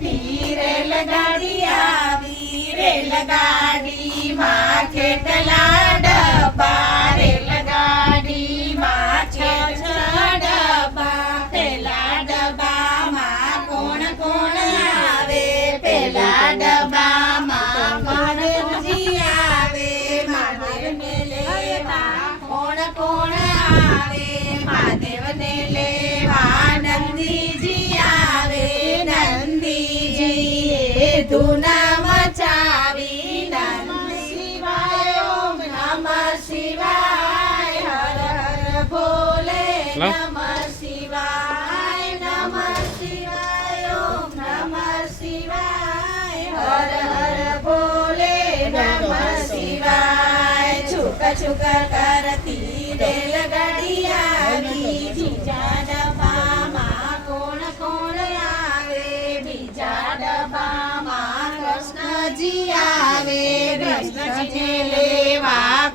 કરતી રેલગાડી આવી રેલગાડીમાં કેટલા ડબ્બા રેલગાડીમાં છે છ ડબ્બા પેલા ડબ્બામાં કોણ કોણ આવે પેલા ડબ્બામાં મહાદેવજી આવે મહાદેવને લેવા કોણ કોણ આવે મહાદેવને લેવા નંદીજી આવે નંદીજીએ ધૂના મચાવી નમઃ શિવાય ઓમ નમઃ શિવાય હર હર ભોલે નમઃ શિવાય ઓમ નમઃ શિવાય હર હર ભોલે નમઃ શિવાય છુક છુક કરતી રેલગાડી આવી બીજા ડબ્બામાં કોણ કોણ આવે બીજા ડબ્બામાં કૃષ્ણજી આવે કૃષ્ણજીને લેવા